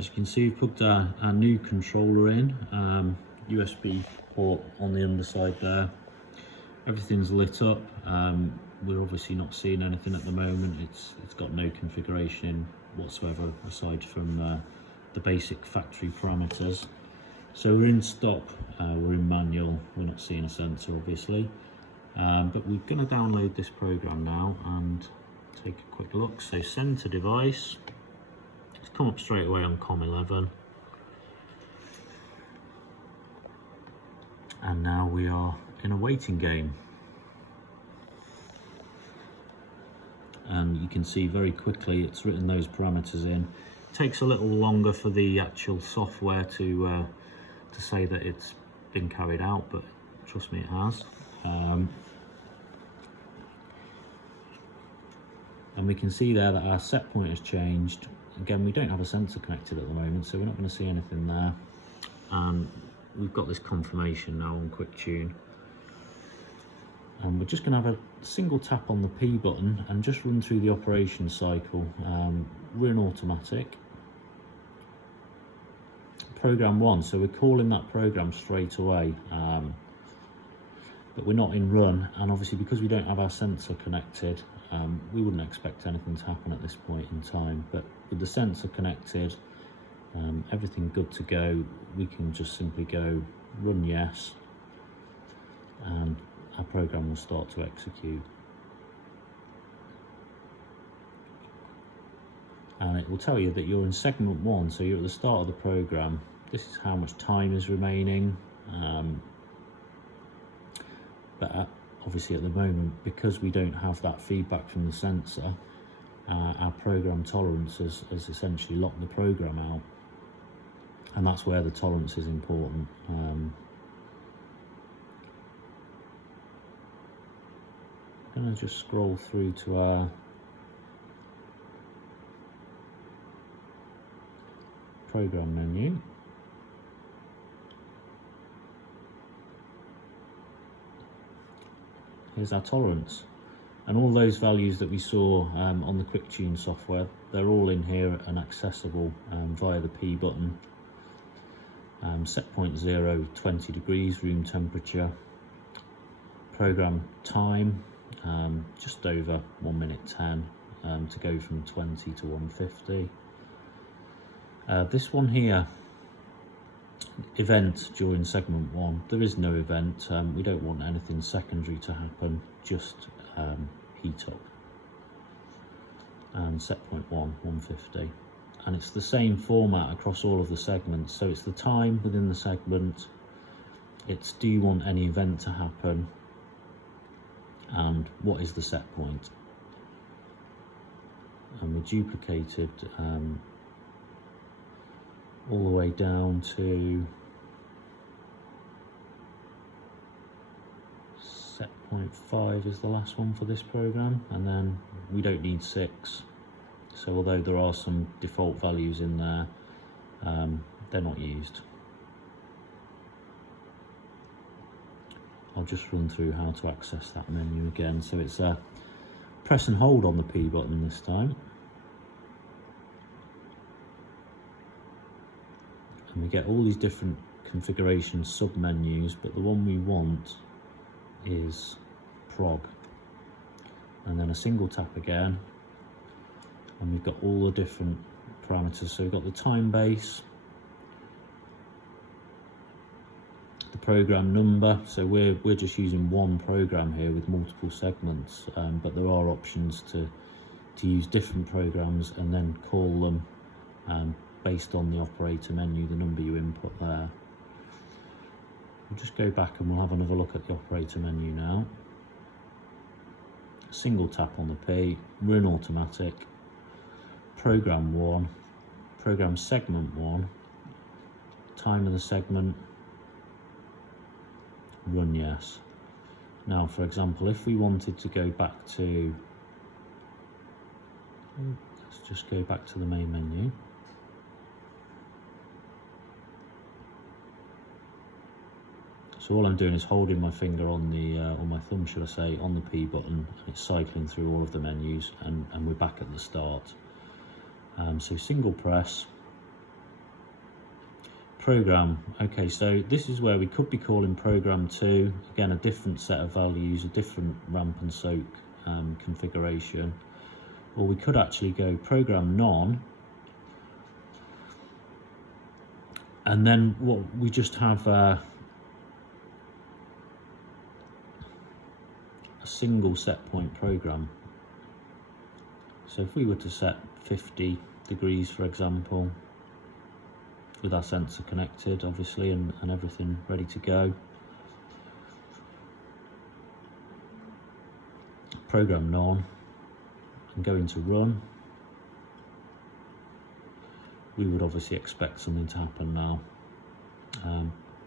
As you can see, we've plugged our new controller in, USB port on the underside there. Everything's lit up. We're obviously not seeing anything at the moment. It's got no configuration in whatsoever aside from the basic factory parameters. So we're in stock, we're in manual, we're not seeing a sensor obviously. But we're going to download this program now and take a quick look. So send to device. It's come up straight away on COM11. And now we are in a waiting game. And you can see very quickly it's written those parameters in. It takes a little longer for the actual software to say that it's been carried out, but trust me, it has. And we can see there that our set point has changed. Again, we don't have a sensor connected at the moment, so we're not going to see anything there. And we've got this confirmation now on quick tune. And we're just going to have a single tap on the P button and just run through the operation cycle. We're in automatic. Program 1, so we're calling that program straight away. But we're not in run, and obviously because we don't have our sensor connected, we wouldn't expect anything to happen at this point in time. But with the sensor connected, everything good to go, we can just simply go run yes, and our program will start to execute. And it will tell you that you're in segment 1, so you're at the start of the program. This is how much time is remaining. But obviously at the moment, because we don't have that feedback from the sensor, our program tolerance has essentially locked the program out. And that's where the tolerance is important. I'm going to just scroll through to our program menu. Here's our tolerance, and all those values that we saw on the quick tune software, they're all in here and accessible via the P button. Set point 0, 20 degrees room temperature. Program time, just over 1 minute 10 to go from 20 to 150. This one here, event during segment 1, there is no event. We don't want anything secondary to happen, just heat up. And set point 1, 150. And it's the same format across all of the segments. So it's the time within the segment, it's do you want any event to happen, and what is the set point. And we duplicated all the way down to set point 5 is the last one for this program, and then we don't need 6. So although there are some default values in there, they're not used. I'll just run through how to access that menu again. So it's press and hold on the P button this time. And we get all these different configuration sub-menus, but the one we want is prog. And then a single tap again, and we've got all the different parameters. So we've got the time base, the program number, so we're just using one program here with multiple segments, but there are options to use different programs and then call them based on the operator menu, the number you input there. We'll just go back and we'll have another look at the operator menu now. Single tap on the P, we're in automatic. Program 1, program segment 1, time of the segment, run yes. Now for example, if we wanted to go back to, let's just go back to the main menu. So all I'm doing is holding my finger on the, or my thumb should I say, on the P button, and it's cycling through all of the menus, and we're back at the start. So single press, Program. Okay, so this is where we could be calling program 2, again a different set of values, a different ramp and soak configuration, or we could actually go program none, and then what we just have a single set point program. So if we were to set 50 degrees, for example, with our sensor connected obviously and everything ready to go, program none, and going to run, we would obviously expect something to happen now.